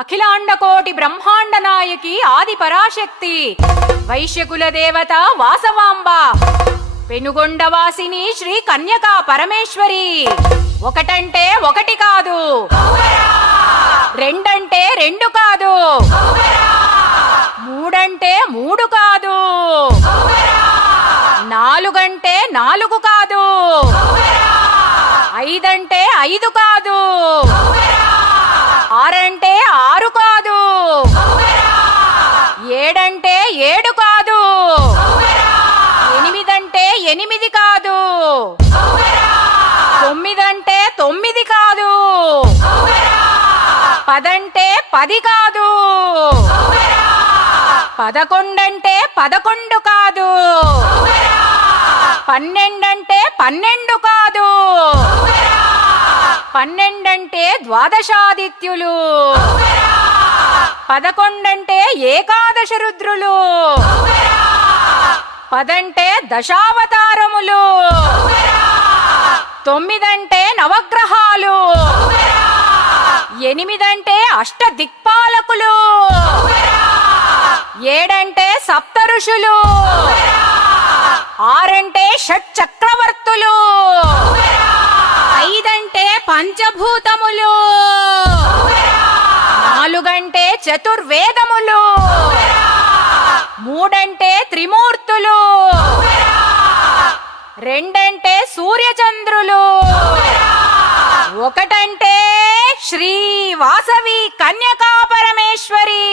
అఖిలాండకోటి బ్రహ్మాండ నాయకి ఆది పరాశక్తి, వైశ్యకుల దేవత వాసవాంబ, పెనుగొండవాసిని శ్రీ కన్యకా పరమేశ్వరి. ఒకటంటే ఒకటి కాదు, రెండంటే రెండు కాదు, మూడంటే మూడు కాదు, నాలుగంటే నాలుగు కాదు, ఐదంటే ఐదు కాదు, ఆరంటే ఆరు కాదు, ఏడంటే ఏడు కాదు, ఎనిమిదంటే ఎనిమిది కాదు, తొమ్మిదంటే తొమ్మిది కాదు, పదంటే పది కాదు, పదకొండంటే పదకొండు కాదు, పన్నెండంటే పన్నెండు కాదు, పన్నెండంటే ద్వాదశాదిత్యులు, పదకొండంటే ఏకాదశ రుద్రులు, పదంటే దశావతారములు, తొమ్మిదంటే నవగ్రహాలు, ఎనిమిదంటే అష్ట దిక్పాలకులు, ఏడంటే సప్త ఋషులు, ఆరంటే షట్ చక్రవర్తులు, ఐదంటే పంచభూతములు, నాలుగంటే చతుర్వేదములు, మూడంటే త్రిమూర్తులు, రెండంటే సూర్యచంద్రులు, ఒకటంటే శ్రీ వాసవి కన్యకా పరమేశ్వరి.